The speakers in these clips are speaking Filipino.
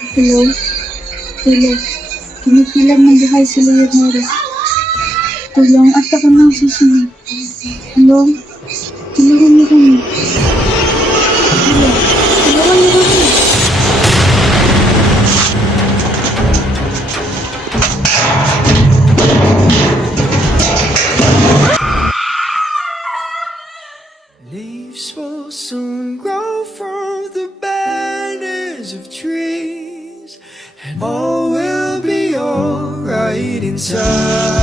Hello? Hello? Kinikilang ng buhay si Leonora. Tulong at ako nang susunod. Hello? Tulungan niyo kami. Hello? Tulungan niyo kami. Leaves will soon grow from the banners of trees, and all will be alright inside.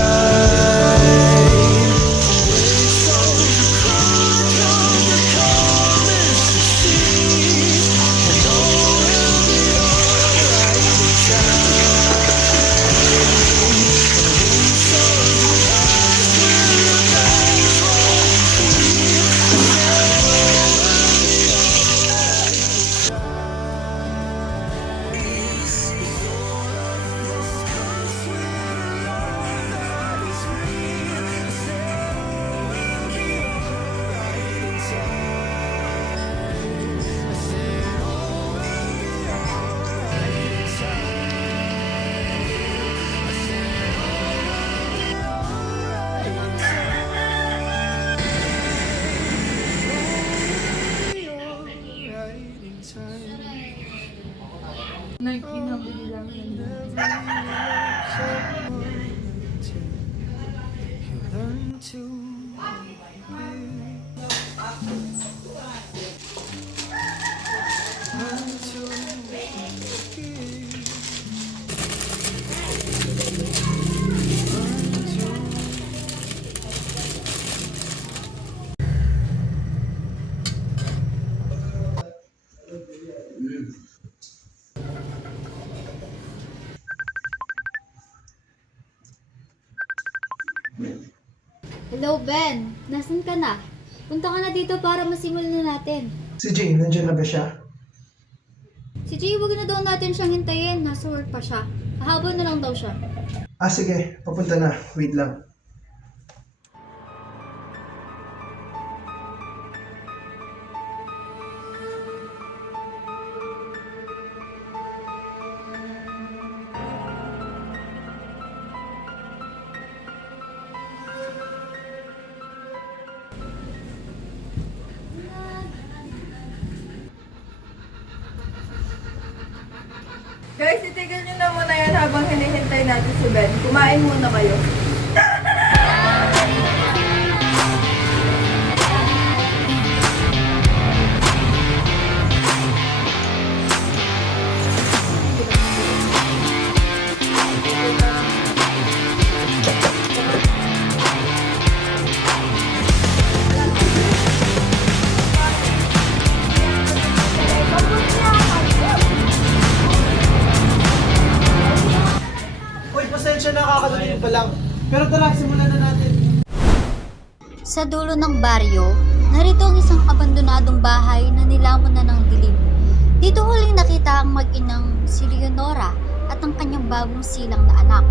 Hello, Ben. Nasaan ka na? Punta ka na dito para masimulan na natin. Si Jane, nandiyan na ba siya? Si Jay, huwag na daw natin siyang hintayin. Nasa work pa siya. Hahabol na lang daw siya. Sige, papunta na. Wait lang. Guys, itigil nyo na muna yan habang hinihintay natin si Ben. Kumain muna kayo. Uy, pasensya na, kakadating pa lang. Pero tara, simulan na natin. Sa dulo ng baryo, narito ang isang abandonadong bahay na nilamon na ng dilim. Dito huling nakita ang mag-inang si Leonora at ang kanyang bagong silang na anak.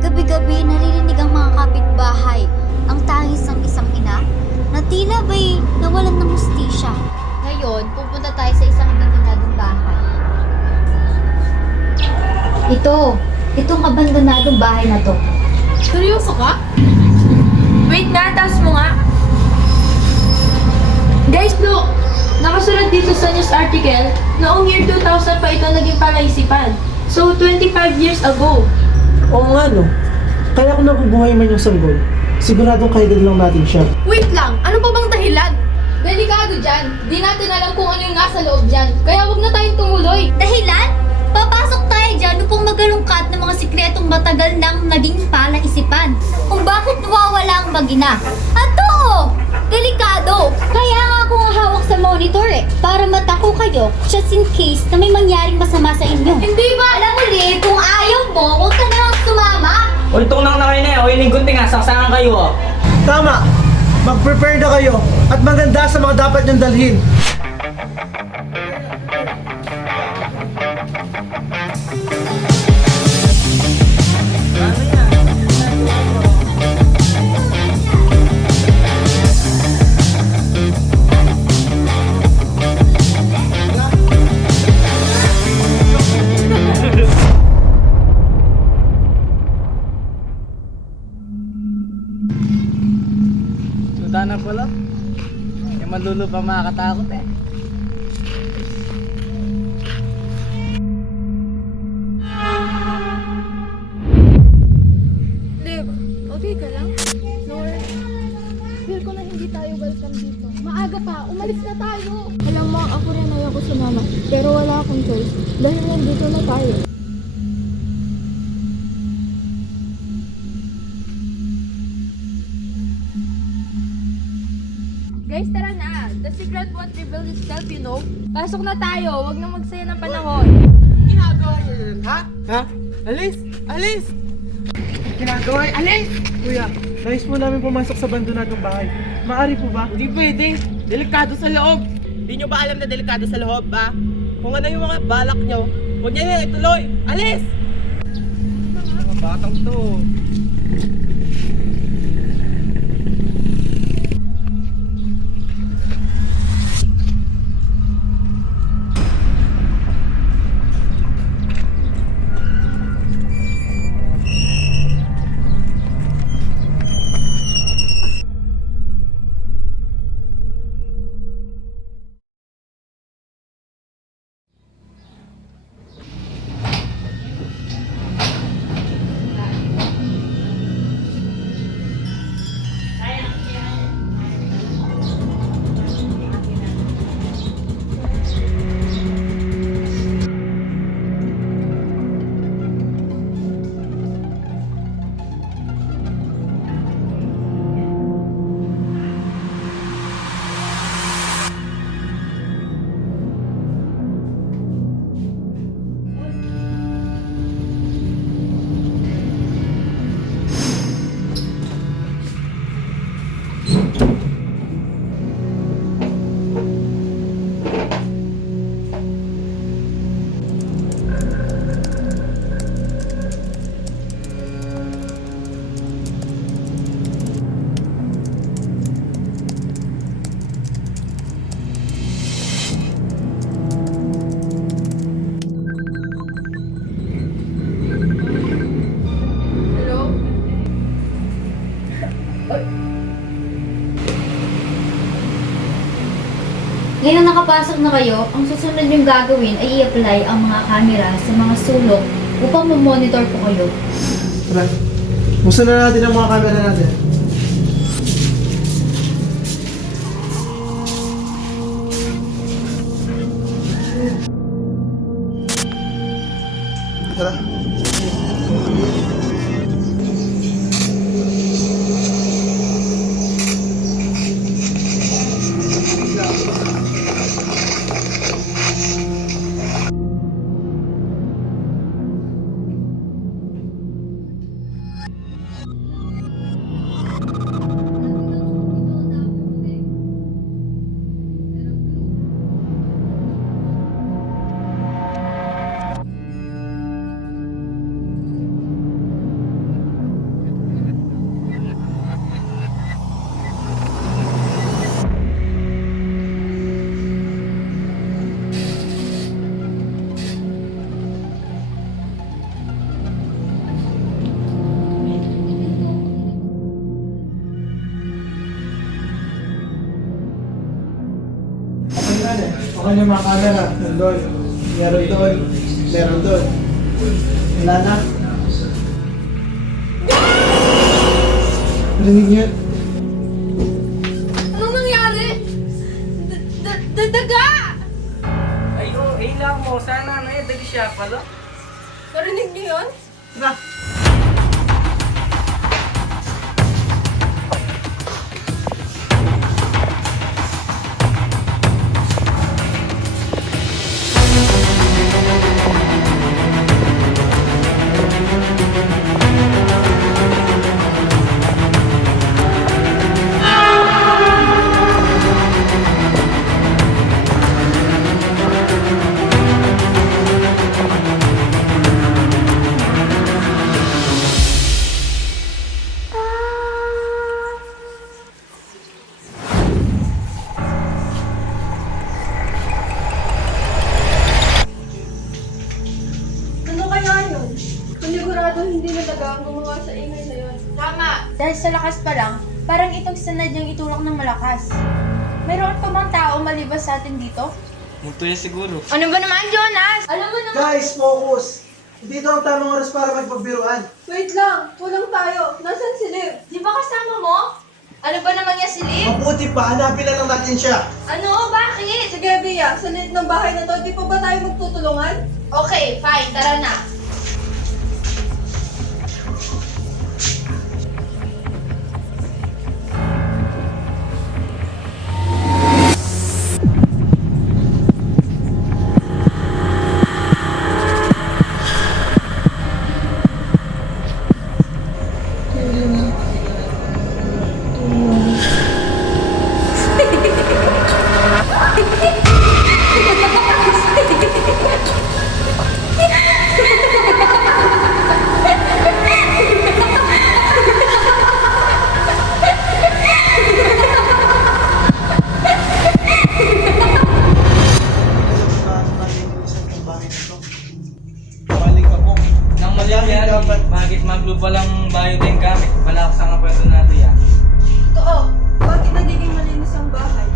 Gabi-gabi naririnig ang mga kapitbahay ang tangis ng isang ina na tila ba'y nawalan ng hustisya. Ngayon, pupunta tayo sa isang abandonadong bahay. Itong abandonadong bahay na to. Seryoso ka? Wait nga, taas mo nga. Guys, look! Nakasulat dito sa news article, noong year 2000 pa ito naging palaisipan. So, 25 years ago. Oo nga no. Kaya kung nabubuhay man yung sanggol, siguradong kaedad lang natin siya. Wait lang, ano pa bang dahilan? Delikado dyan. Di natin alam kung ano yung nasa loob dyan. Kaya wag na tayong tumuloy. Dahilan? Papasok tayo dyan upang magalungkat ng mga sikretong matagal nang naging palaisipan. Kung bakit nawawala ang mag-ina. At oo, delikado. Kaya nga ako nga hawak sa monitor para matako kayo just in case na may mangyaring masama sa inyo. Hindi ba? Alam mo kung ayaw mo, huwag ka na lang sumama. Ultong lang na kayo na eh. O iling gunting ha. Saksangan kayo oh. Tama! Mag-prepare na kayo at maganda sa mga dapat niyong dalhin. Lolo pa makakatakot eh. Liv, okay ka lang? Lord, feel ko na hindi tayo welcome dito. Maaga pa, umalis na tayo. Alam mo, ako rin ayoko sumama. Pero wala akong choice. Dahil nandito na tayo. Guys, tara na. The secret won't reveal itself, you know. Pasok na tayo. Huwag na magsaya ng panahon. Ginagawa niyo yun, ha? Ha? Alis! Alis! Ginagawa niyo, alis! Kuya, nais po namin pumasok sa abandonadong bahay. Maari po ba? Hindi pwede. Delikado sa loob. Hindi nyo ba alam na delikado sa loob, ba? Kung ano yung mga balak nyo, huwag nyo na ituloy. Alis! Mga batang to. Ngayon na nakapasok na kayo, ang susunod yung gagawin ay i-apply ang mga camera sa mga sulok upang ma-monitor po kayo. Tara, buksan na natin ang mga camera natin. Tara. Okay na mga camera. Nandun. Meron doon. Meron doon. Wala na. Rinig niyo? Anong nangyari? Daga! Ay, oh, lang mo. Sana dali siya pala. Narinig niyo yun? Tara. Ano kaya yun? Panigurado hindi na daga ang gumawa sa ingay na yun. Tama! Dahil sa lakas pa lang, parang itong sanad niyang itulak ng malakas. Mayroon pa bang tao malibas sa atin dito? Multo yan siguro. Ano ba naman, Jonas? Alam mo naman... Guys, focus! Hindi ito ang tamang oras para magpagbiruan. Wait lang, kulang tayo. Nasaan si Liv? Di ba kasama mo? Ano ba naman niya si Liv? Mabuti pa, hanapin na lang natin siya. Ano? Bakit? Sige, Bea. Sa liit ng bahay na to, di pa ba tayo magtutulungan? Okay, fine. Tara na. Balik ako. Nang malyam yan, Dapat. bakit maglupa lang bayo din kami? Malakas ang pwesto natin yan. Totoo. Bakit nagiging malinis ang bahay?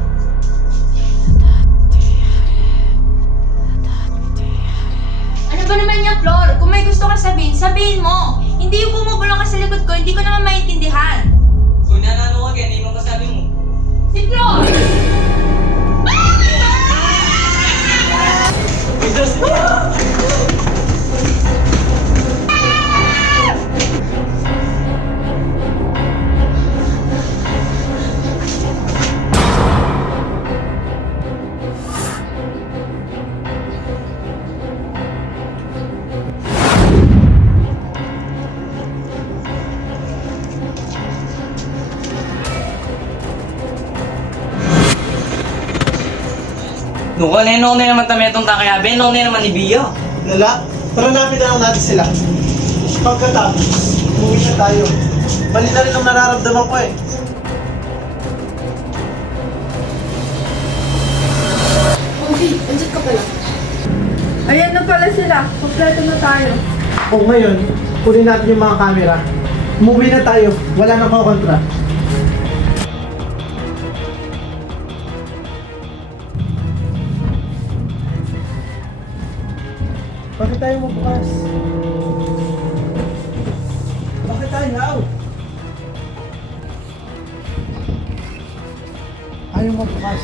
Ano ba naman yan, Flor? Kung may gusto ka sabihin, sabihin mo. Hindi yung bumubulong ka sa likod ko, hindi ko naman maintindihan. Kung nanano ka, kaya hindi mo kasabi mo. Si Flor! Nuko, neno na naman kami itong takayabi, neno na naman ni Bio. Lala, tara napin na lang natin sila. Pagkatapos, umuwi na tayo. Mali na rin ang nararamdaman ko eh. Okay, andyan ka pala. Ayan na pala sila. Kompleto na tayo. O ngayon, kunin natin yung mga camera. Umuwi na tayo. Wala nang kontra. Bakit tayo magbukas? Bakit tayo? Ayaw magbukas.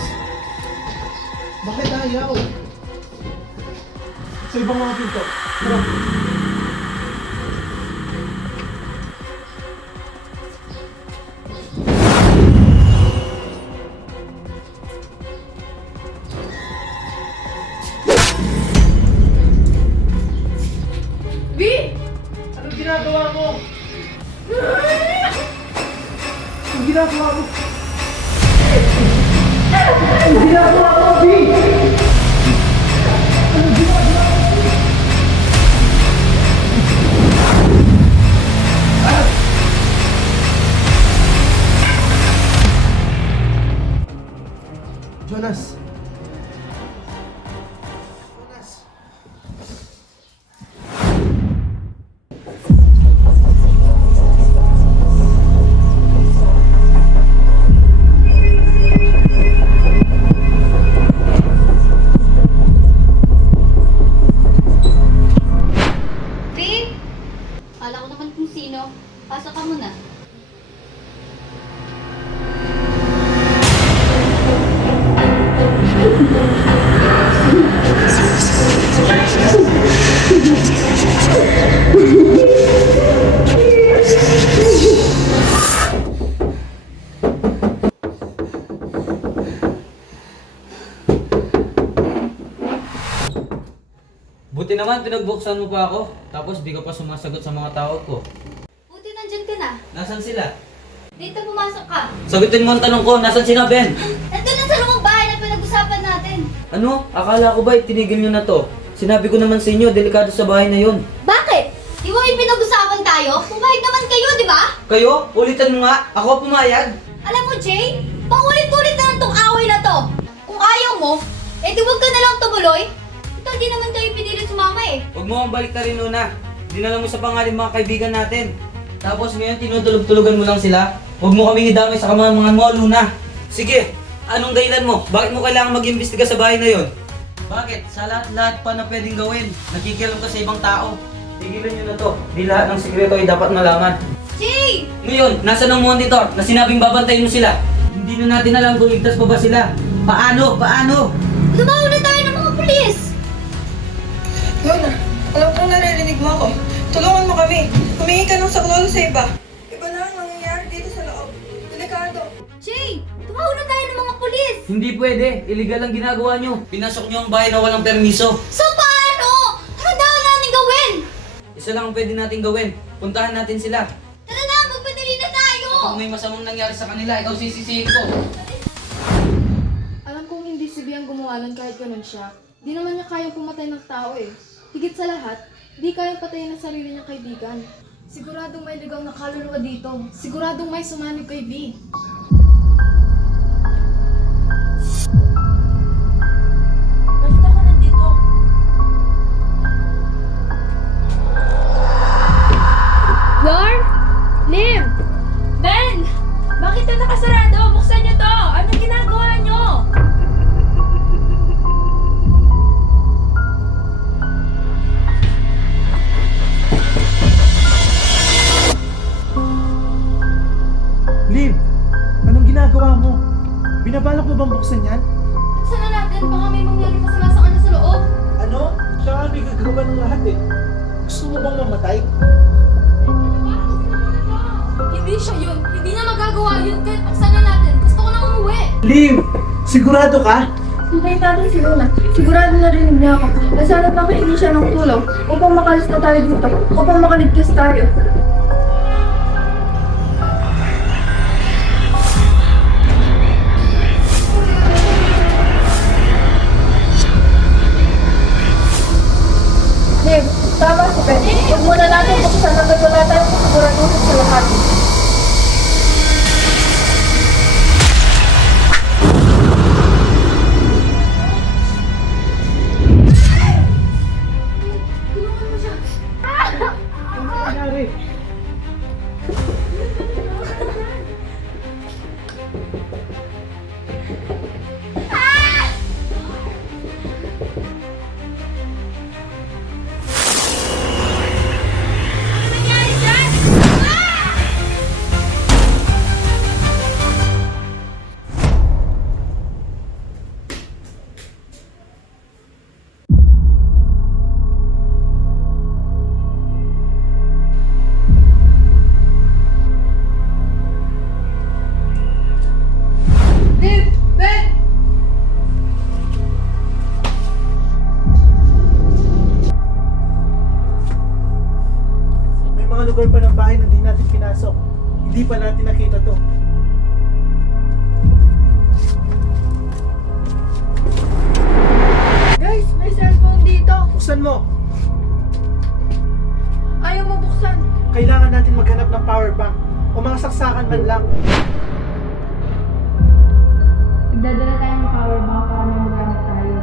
Bakit ayaw? Sa ibang mga pinto. Tara. V! Anong ginagawa mo? Anong ginagawa mo? Anong ginagawa mo, B? Anong ginagawa mo? Jonas. Jonas. Vic! Kala ko naman kung sino. Pasok ka muna. Buti naman, pinagbuksan mo pa ako. Tapos di ka pa sumasagot sa mga tawag ko. Buti nandyan ka na. Nasaan sila? Dito pumasok ka. Sagutin mo ang tanong ko, nasaan sina Ben? Nandun na sa lumang bahay na pinag-usapan natin. Ano? Akala ko ba itinigil nyo na to? Sinabi ko naman sa inyo, delikado sa bahay na yun. Bakit? Di ba may pinag-usapan tayo? Pumayag naman kayo, di ba? Kayo? Ulitan mo nga, ako pumayag. Alam mo, Jay, paulit-ulit na lang tong away na to. Kung ayaw mo, eh di wag ka na lang tumuloy. Ito, di naman tayo pinilit sumama eh. Huwag mo akong balik na rin, Luna. Dinala mo sa pangalan mga kaibigan natin. Tapos ngayon, tinutulog-tulugan mo lang sila. Huwag mo kaming idamay sa kamamahan mo, Luna. Sige, Anong dahilan mo? Bakit mo kailangan mag-imbestiga sa bahay na yon? Bakit? Sa lahat-lahat pa na pwedeng gawin. Nakikialam ka sa ibang tao. Tigilan nyo na to. Di lahat ng sikreto ay dapat malaman. Jay! Ngayon, nasa ng monitor na sinabing babantayin mo sila? Hindi na natin alam kung ligtas pa ba sila. Paano? Lumaw na tayo ng mga pulis! Luna, alam kong naririnig mo ako. Tulungan mo kami. Humingi ka ng saklolo sa iba. Iba na ang nangyayari dito sa loob. Delikado. Jay! Tumawag na tayo ng mga pulis! Hindi pwede. Illegal ang ginagawa nyo. Pinasok nyo ang bahay na walang permiso. So paano? Ano daw natin gawin? Isa lang ang pwede natin gawin. Puntahan natin sila. Tara na, magpadali na tayo! Kung may masamang nangyari sa kanila, ikaw sisisihin ko. Alam kong hindi si Bea ang gumawa nun kahit ganun siya. Di naman niya kayang pumatay ng tao eh. Higit sa lahat, di kayang patayin ang sarili niyang kaibigan. Siguradong may ligaw na kaluluwa dito. Siguradong may sumanib kay V. Bakit ako nandito? Lord? Liv! Ben! Bakit ito nakasarado? Buksan niyo to! Anong ginagawa niyo? Liv, anong ginagawa mo? Binabalak mo bang buksan yan? Buksan na natin, baka may mangyari masama sa kanya sa loob. Ano? Siya nga may gagawa ng lahat eh. Gusto mo bang mamatay? Hindi siya yun. Hindi niya magagawa yun kahit buksan na natin. Gusto ko nang umuwi. Liv, sigurado ka? Hintayin natin si Luna. Sigurado narinig niya ako. Nasana pa hindi siya ng tulong upang makalis na tayo dito. Upang makaligtas tayo. Liv, tama si Ben. Huwag muna natin buksan hanggang wala tayong kasiguraduhin sa lahat. Ano nangyari? Liv! Ben! May mga lugar pa ng bahay na di natin pinasok. Hindi pa natin nakita to. Guys, may cellphone dito. Buksan mo! Ayaw mo buksan. Kailangan natin maghanap ng power bank o mga saksakan man lang. Magdadala tayo ng power bank para may magamit tayo.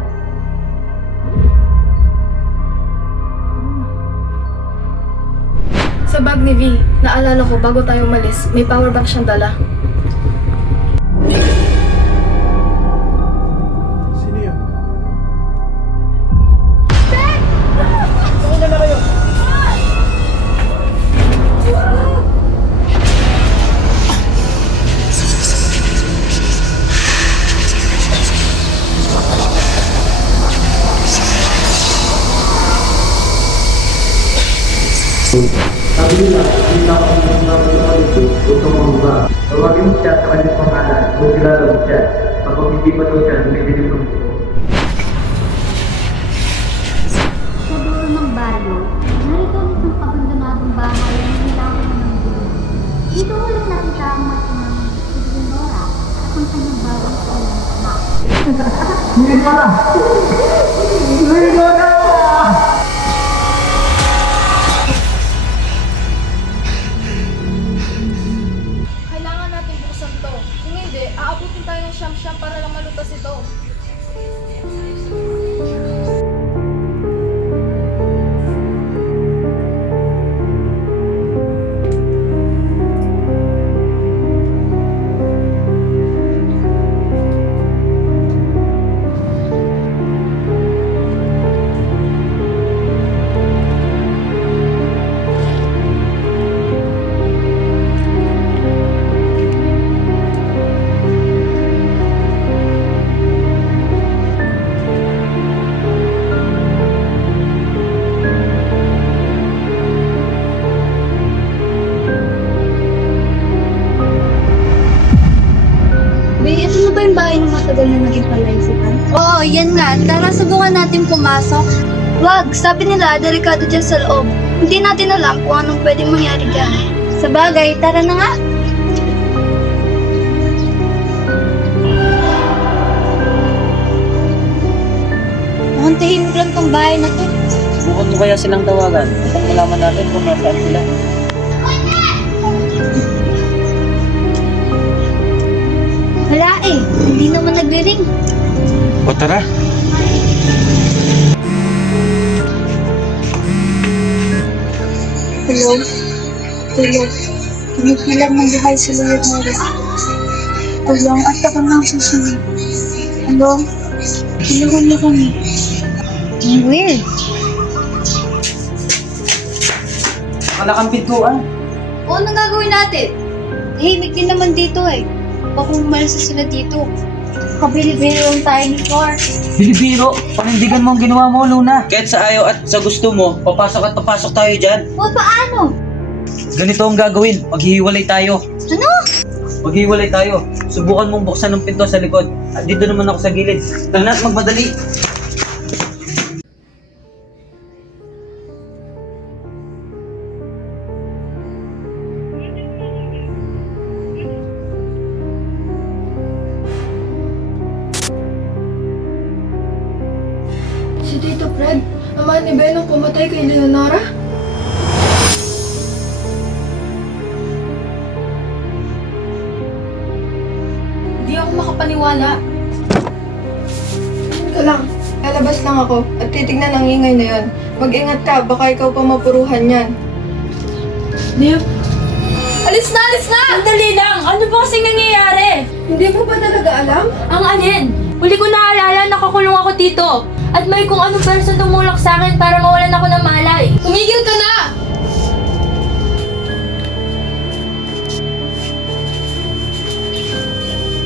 Sa bag ni V, naalala ko bago tayo umalis, may power bank siyang dala. Sino yun? Una na kayo! Sabi nila, hindi na ako ng ito upang mabuha. Tawagin mo siya sa kanyang pangalan kung kilala mo siya. Kapag hindi pa daw siya, bumibili mo ito. Sa dulo ng baryo, narito ang isang abandonadong bahay na nilawan na ng dilim. Dito ulit nakita ang matinang si Leonora at ang kanyang bagong anak. Kailangan natin buksan to. Kung hindi, aabutin tayo ng siyam-siyam para lang malutas ito. naging palaisipan? Oo, yan nga. Tara, subukan natin pumasok. Wag, sabi nila, delikado dyan sa loob. Hindi natin alam kung anong pwedeng mangyari dyan. Sa bagay, tara na nga. Mukhang tahimik lang tong bahay na to. Subukan mo kaya silang tawagan upang malaman natin kung nasaan sila. Wala eh, hindi naman nagre-ring. O tara. Hello? Hello? Kinikilang ng buhay si Leonora. Tulong at ako nang susunod. Hello? Tulungan niyo kami. Weird. Wala kang pintuan. O, anong gagawin natin? Tahimik din naman dito eh. Baka umalis na sila dito. Kabili-bili lang tayo ni Flor. Bilibiro, panindigan mo ang ginawa mo, Luna. Kahit sa ayaw at sa gusto mo, papasok at papasok tayo dyan. O, paano? Ganito ang gagawin, maghihiwalay tayo. Ano? Maghihiwalay tayo. Subukan mong buksan ng pinto sa likod. At dito naman ako sa gilid. Tara na, magmadali. Si Tito Fred, ama ni Ben ang pumatay kay Leonora? Hindi ako makapaniwala. Teka lang, lalabas lang ako at titignan ang ingay na yon. Mag-ingat ka, baka ikaw pa mapuruhan yan. Nip? Alis na, alis na! Sandali lang! Ano ba kasing nangyayari? Hindi mo ba talaga alam? Ang alin? Huli ko naalala, nakakulong ako dito. At may kung anong person tumulak sa akin para mawalan ako ng malay. Tumigil ka na!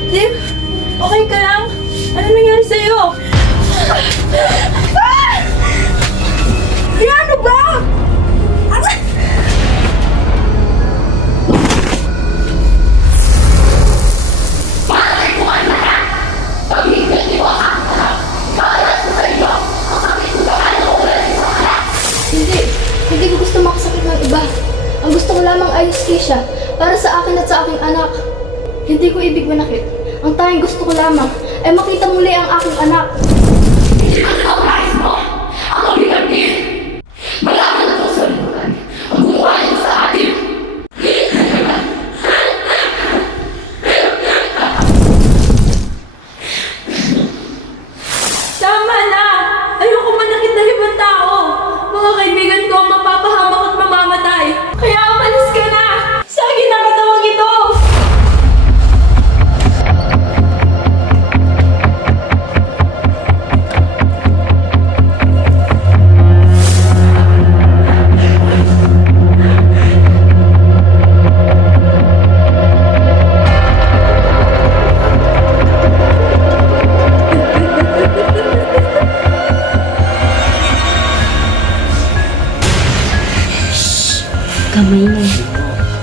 Tim, okay ka lang? Ano nangyari sa'yo? Ah! Ano ba? Hindi ko gusto makasakit ng iba. Ang gusto ko lamang ay justisya para sa akin at sa aking anak. Hindi ko ibig manakit. Ang tanging gusto ko lamang ay makita muli ang aking anak. Tama na! Ayoko manakit na ibang tao! Mga kaibigan ko ang mapapahamak at mamamatay! Kaya umalis ka na! Sa ginakatawag ito!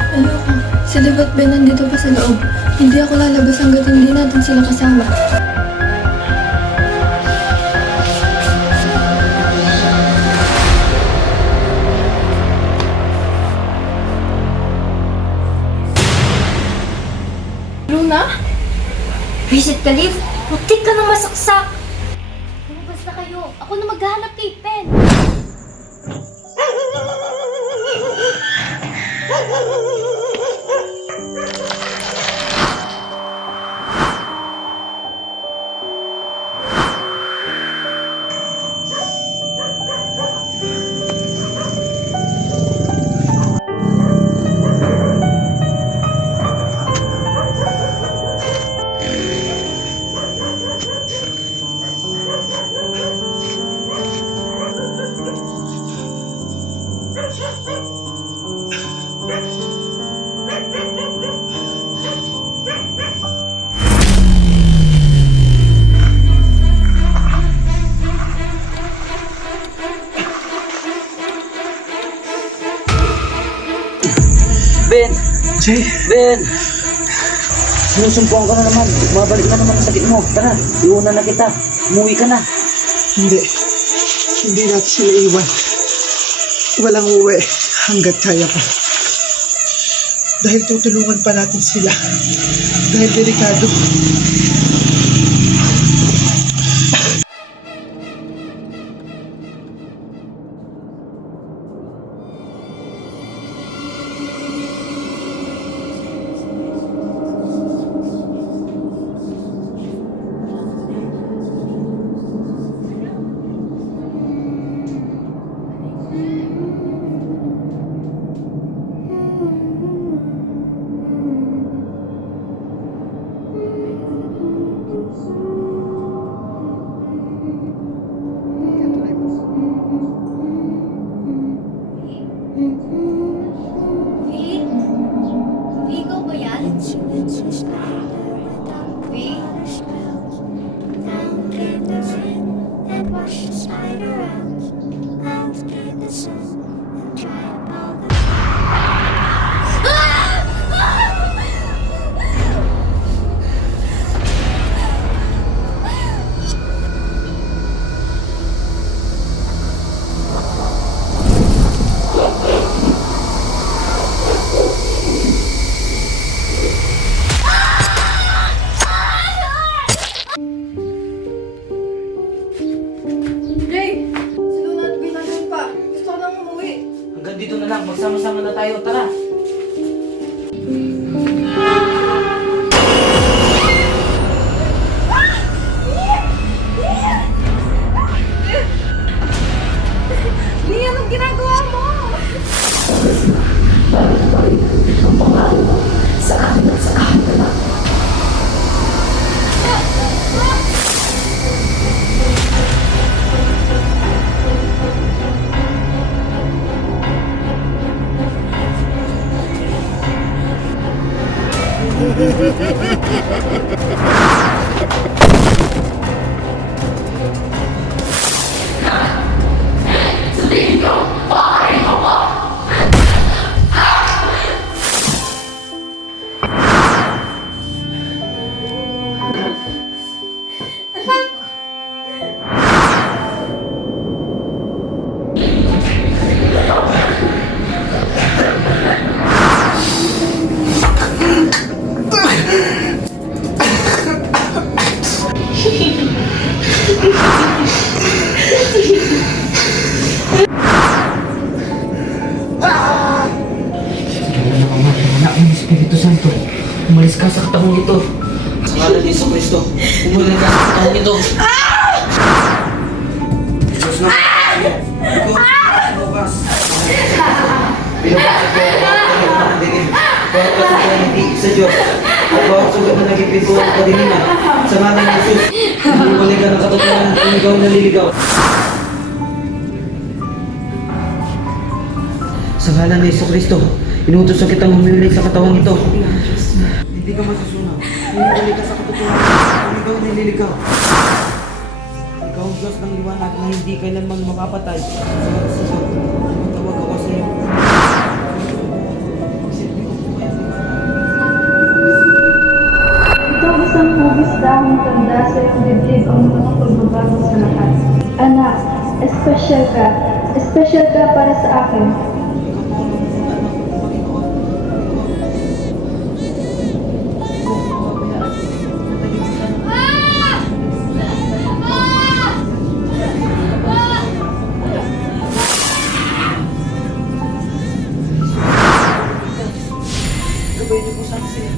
Ayoko. Si Liv at Ben nandito pa sa loob. Hindi ako lalabas hanggat hindi natin sila kasama. Luna? Visit ka, Liv. Muntik ka na masaksak. Lumabas na kayo. Ako na maghahanap kay Pen. Ben! Jay, Ben! Sinusumpuan ka na naman. Babalik na naman ang sakit mo. Tara, iunan na kita. Umuwi ka na. Hindi. Hindi natin sila iwan. Walang uwi hanggat kaya pa. Dahil tutulungan pa natin sila. Dahil delikado. Vigo ba yan? Jay! Si Luna at Vin nandun pa. Gusto ko nang umuwi. Hanggang dito na lang. Magsama-sama na tayo. Tara. Vin, anong ginagawa mo? Anak ng Espiritu Santo, umalis ka sa katawang ito. Sa ngalan ni Jesucristo, umalis ka sa katawang ito. Diyos na ikaw ang lumabas. Pinapasok ko ang mga ng dilim. Bawat kasugan hindi sa Diyos. At bawat sugat na naging pintuan ng kadiliman. Sa ngalan ni Jesus, umuli ka ng katotohanan kung ikaw ay naliligaw. Sa ngalan ni Jesucristo, inutos ko kitang humili sa katawang ito. Hindi ka masusunaw. Humili ka sa katotohanan kung ikaw ay naliligaw. Ikaw ang Diyos ng liwanag na hindi kailanman makapatay. Sa magsasok, tawag ako sa iyo. Ikaw isang hugis dahong tanda sa iyong dibdib ang mga pagbabago sa lahat. Anak, espesyal ka para sa akin. Gabay niyo po sana sila.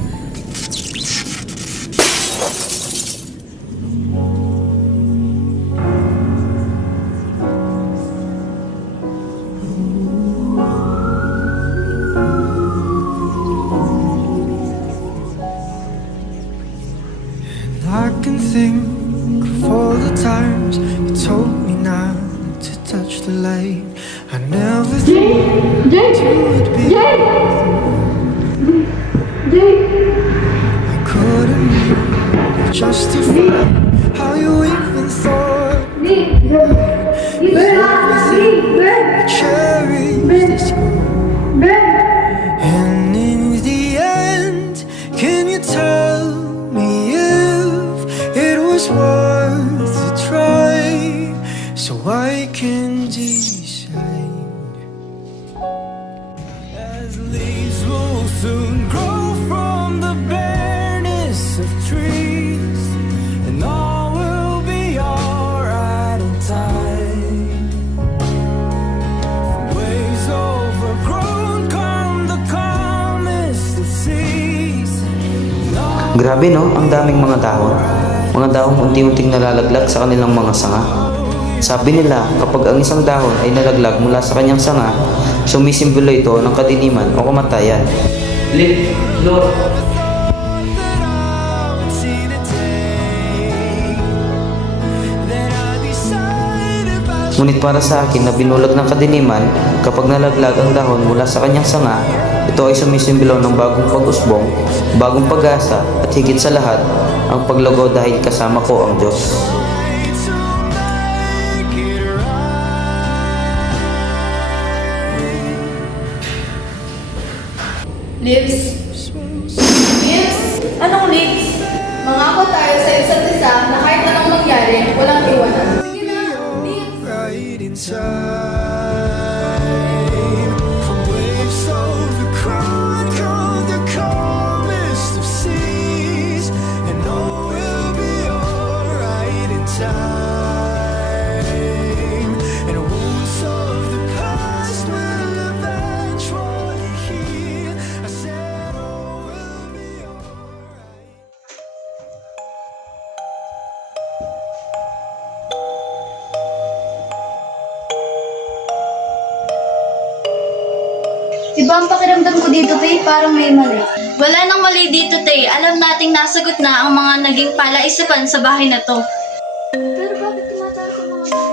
I can think of all the times you told me not to touch the light. I never thought you would be. I couldn't justify how you even thought everything cherished is gone. And in the end, can you tell Grabe no, ang daming mga dahon. Mga dahon unti-unting nalalaglag sa kanilang mga sanga. Sabi nila, kapag ang isang dahon ay nalaglag mula sa kanyang sanga, sumisimbolo ito ng kadiliman o kamatayan. Lift, Lord. Ngunit para sa akin na binulag ng kadiliman, kapag nalaglag ang dahon mula sa kanyang sanga, ito ay sumisimbolo ng bagong pag-usbong, bagong pag-asa, at higit sa lahat, ang paglago dahil kasama ko ang Diyos. Lives? Lives? Anong lives? Mangako tayo sa isa't isa na kahit anong mangyari, walang iwanan. Sige na, lives! right in time. From waves of the crown come the calmest of seas, and all will be alright in time. And wounds of the past will eventually heal. I said all will be alright. Diba ang pakiramdam ko dito, Tay? Parang may mali. Wala nang mali dito, Tay. Alam nating nasagot na ang mga naging palaisipan sa bahay na to. Pero bakit tumataas ang mga bahay?